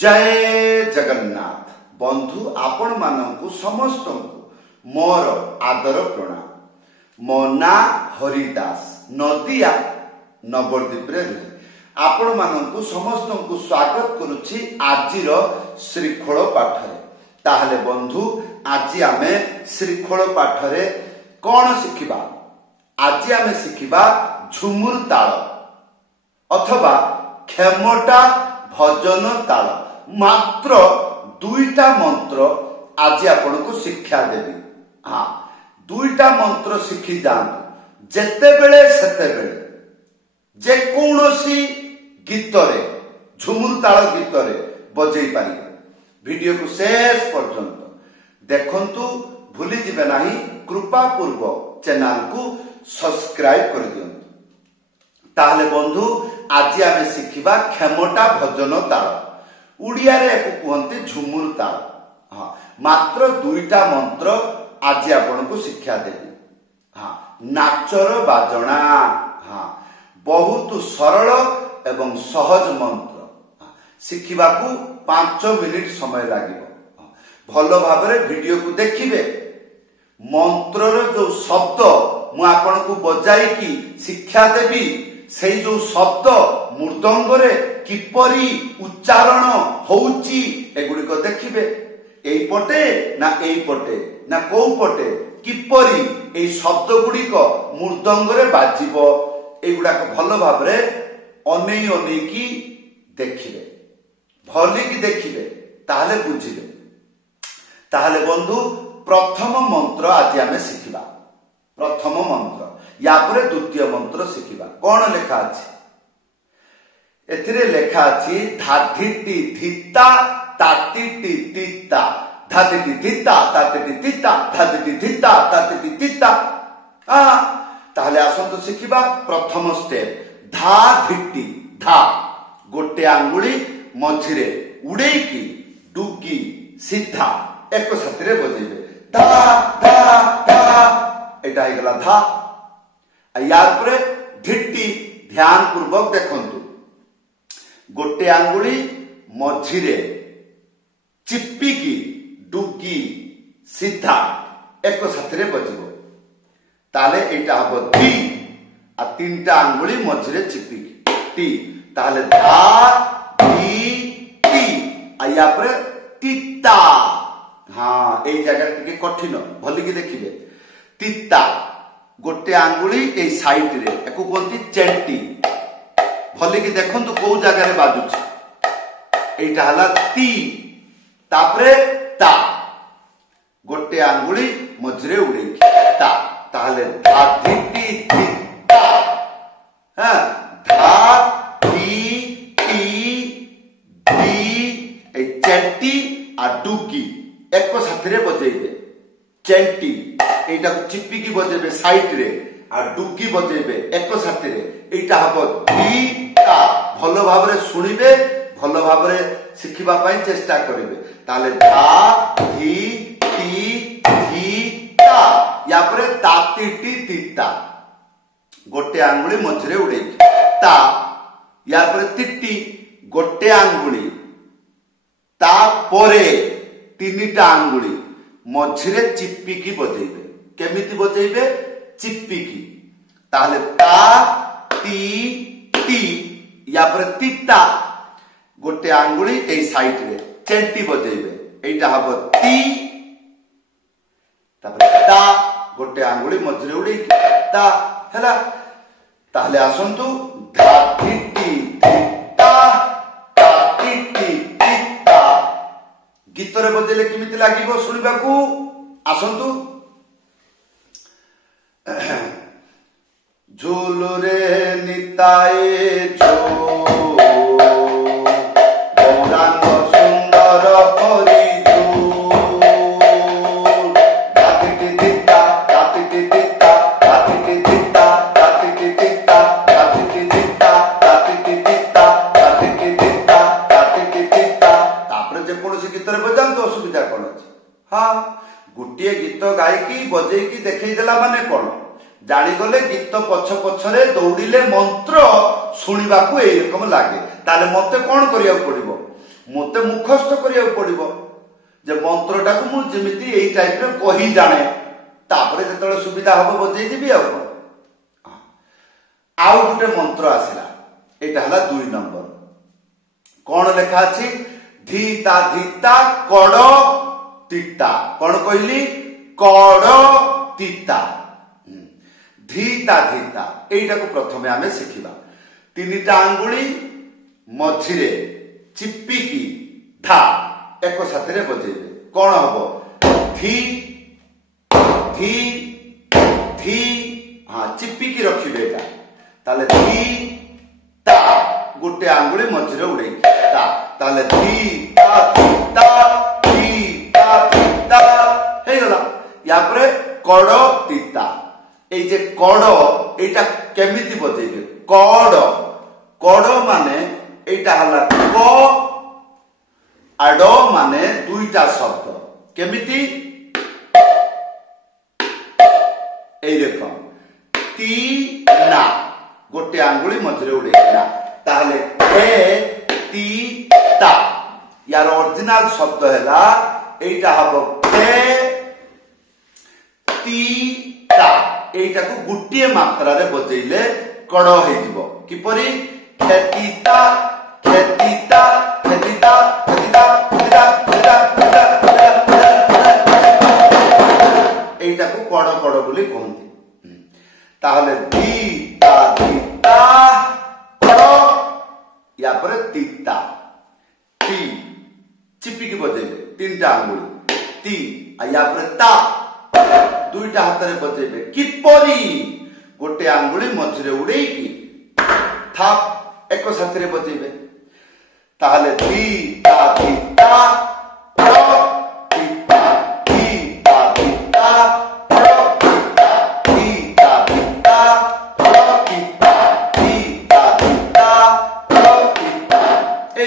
जय जगन्नाथ बंधु आपण मानकु समस्त मोर आदर प्रणाम। मो ना हरिदास नदिया नवद्वीप रे आपण मानकु समस्त को स्वागत करुछि आजिर श्रीखोल पाठरे। ताहले बंधु आज आमे श्रीखोल पाठरे कौन शिखिबा? आज आमे शिखिबा झुमुर ताल अथवा खेमटा भजन ताल। मात्र दुईटा मंत्र आज आपण को शिक्षा देवी। हाँ, दुईटा मंत्र शिखी जातु जेते बेले सेते बेले जे कौनसी गीत रे झुमुर ताल गीत रे बजै पारि। वीडियो को शेष पर्यंत देखंतु भूली जिबे नाही। कृपा पूर्वक चैनल को सब्सक्राइब कर दियंतु। ताहले बंधु आज आमे शिखिबा खेमटा भजन ताल। उड़िया रे कहते झुमुर ताल। हाँ, मात्र दुईटा मंत्र आज आपण को शिक्षा देवी। हाँ, नाचर बाजणा। हाँ, बहुत सरल एवं सहज मंत्र। शिखिबा को 5 मिनिट समय लागिबो। भलो भाबरे वीडियो को देखिबे। मंत्रर जो शब्द मु आपण को बजाई की शिक्षा देवी से जो शब्द मृदंग रे किपरि उच्चारण होउची एगुड़िक देखिबे। एई पटे ना को पटे किपरि एई शब्द गुड़िक मृदंग रे बाजिबो एगुड़ा भल भाबरे अनेई अनेई की देखिबे। भली की देखिबे ताहले बुझिबे। ताहले बंधु प्रथम मंत्र आज आमे शिखिबा। प्रथम मंत्र या परे द्वितीय मंत्र शिखिबा। कौन लेखा अछि? एथिरे लेखा अछि धाधिटी धिता तातिटी तिता धाधिटी धिता तातिटी तिता धाधिटी धिता तातिटी तिता। ताहले आसंतो शिखिबा प्रथम स्टेप धा धिटी। धा गोटे आंगुली मझिरे उड़ेकी डुगी सीधा एक साथी रे बजेबे। धा धा धा एटा हे गला धा। यार परे धिटी ध्यान पूर्वक देखंतु। गोटे आंगुली मझिरे चिप्पिकी डुगी सीधा एक साथी रे बजिबो। ताले एटा हबो धी। आ तीनटा आंगुली मझिरे चिप्पिकी टी। ताले धा धी टी। या परे तिता। हाँ, एई जगह टिके कठिन भली की देखिबे। तिता गोटे आंगुली ए साइड रे एको कोंती चेंटी। भली की देखंतु को जगह रे बाजुची। एटा हला ती। तापरे ता गोटे आंगुली मझरे उड़ेकी ता। ताहले धा धिटी धिता। हां, धा धी टी धी ए चेंटी आ डुगी एको साथी रे बजेइबे। चेंटी एटा चिप्पी की बजेबे साइड रे आ डुगी बजेबे एको साथी रे। एटा हबो धिता। भलो भाबरे सुनिबे, भलो भाबरे शिखिबा पई चेष्टा करिवे। ताले धा धी टी धिता। या परे तातिटी तिता गोटे आंगुली मझरे उड़ेकी ता। या परे तिटी गोटे आंगुली ता परे तीनिटा आंगुली मझिरे चिप्पिकी बजेइबे। केमिति बजेइबे? चिप्पिकी। ताहले ता ती टी या परे तिता गोटे आंगुली ए साइड रे चेंटी बजेइबे। एटा हबो ती। तापरे ता गोटे आंगुली मझिरे उड़ेकी ता हैला। ताहले आसंतु धा धिटी धिता तातिटी तिता। गीत रे बजेले केमिति लागिबो सुनिबाकू? आसंतु। झुलुरे निताए झो गौरांग सुंदर परिजू तातिटी धिता तातिटी धिता तातिटी धिता तातिटी धिता तातिटी धिता तातिटी धिता तातिटी धिता तातिटी धिता। तापरे जे कोनोसी गीत रे बजांतो असुविधा कोन अछि? हाँ, गोटे गीत गायकी बजेकी देखई देला माने कोन जानी गले गीत पछ पछरे दौड़िले मंत्र शुणा को रकम लगे। ताले मते कौन करिया पड़िबो? मते मुखस्थ करिया पड़िबो जे मंत्रटा को मु जेमिति एई टाइप रे कहि जाने तापरे जेतले सुविधा हबो बजै दिबि आउ गुटे मंत्र आसिला एटा हला 2 नंबर कोन लेखा अछि धीता धीता कड़ तीता कोन कहली कड़ तीता धीता धीता एटा को प्रथमे आमे सिखिबा तीनटा अंगुली मझिरे चिप्पिकी धा एक साथरे बजेबे कोन हबो धी धी धी हां चिप्पिकी रखिबे एटा ताले धी ता गुटे आंगुली मझिरे उडे ता ताले धी ता हे गला या परे कड़ तीता ए जे कड़ एटा केमिति बजेबे कड़ कड़ माने एटा हला क आड माने दुईटा शब्द केमिति एई देखो ती ना गोटे आंगुली मझरे उड़ेना ताहले ए ती ता यार ओरिजिनल शब्द हैला एटा हबो ए ती ता एटा को गुटिए मात्रा रे बजेइले कड़ हे दिबो किपरि खेतीता खेतीता खेतीता खेतीता एटा को कड़ कड़ बोली कहंती ताहले दीता दीता कड़ या पर तीता ती चिपी की बजेबे तीनटा आंगुली ती या पर ता दुईटा हाथ रे बजेबे किपरि गोटे आंगुली मझरे उड़ेई की थाप एक साथ रे बजेबे ताहले दीता दीता कड़ तीता दीता दीता कड़ तीता दीता दीता कड़ तीता दीता दीता कड़ तीता ए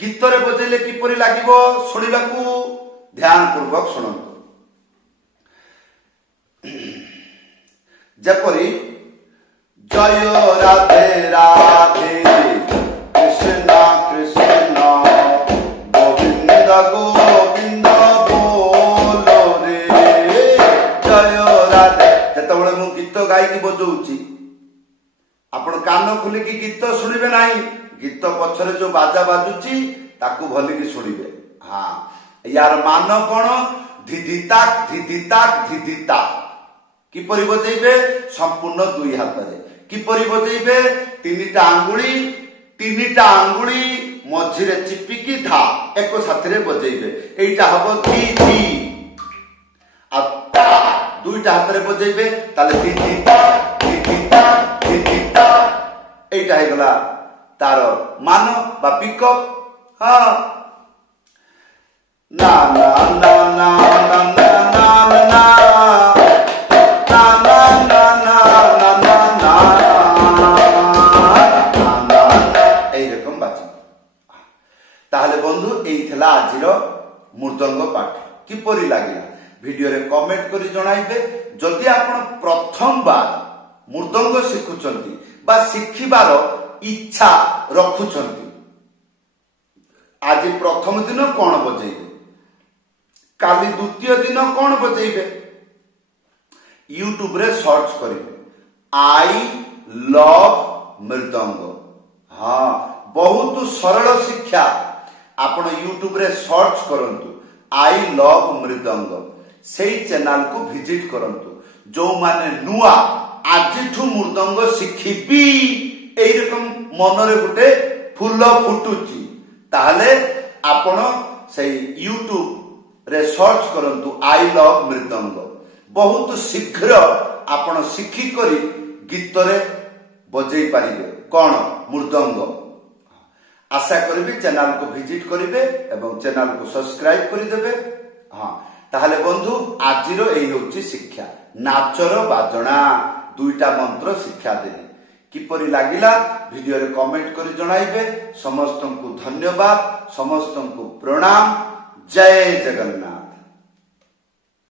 गीत रे बजेले किपरि लागिबो सुनिबाकू ध्यान पूर्वक सुनंतु जपरी जय राधे राधे कृष्ण कृष्ण गोविंद गोविंद बोलो रे जय राधे जेतबेले मु गीत गायकी बजौची आपण कान खुलिकी गीत सुनिबे नाही गीत पछरे जो बाजा बाजुची ताकू भलिकी सुनिबे हां यार मान कोन धिधिता धिधिता धिधिता किपरि बजेइबे संपूर्ण दुई हाथ रे किपरि बजेइबे तीनटा आंगुली मझिरे चिपिकी धा एक साथ रे बजेइबे एटा हबो धी धी आ ता दुईटा हाथ रे बजेइबे ताले धी धिता धिधिता धिधिता एटा हे गला तार मान बा पिकअप हां ना ना ना ना ना ना ना ताहले बंधु एई थला आजिर मृदंग पाठ किपरि लागिला वीडियो रे कमेंट करी जणाइबे जदि आपण प्रथम बार मृदंग शिखुचंती बा शिखिबार इच्छा रखुचंती आज प्रथम दिन कोन बजेइबे काली द्वितीय दिन कोन बजेइबे यूट्यूब रे सर्च करिवे आई लव मृदंग हाँ बहुत सरल शिक्षा आपण यूट्यूब रे सर्च करंतु आई लव मृदंग सेई चैनल को विजिट करंतु जो माने नुआ आजिठु मृदंग शिखिबी एई रकम मन रे गुटे फूल फुटुची ताहले आपण सेई यूट्यूब रे सर्च करंतु आई लव मृदंग बहुत शीघ्र आपण शिखी करी गीत रे बजेई पारिबे कोन मृदंग आशा करी चैनल को विजिट करिवे एवं चैनल को सब्सक्राइब करि देबे हां ताहले बंधु आजिरो एई होची शिक्षा नाचर बाजणा दुईटा मंत्र शिक्षा देली किपरि लागिला वीडियो रे कमेंट करि जणाइबे समस्तन को धन्यवाद समस्तन को प्रणाम जय जगन्नाथ।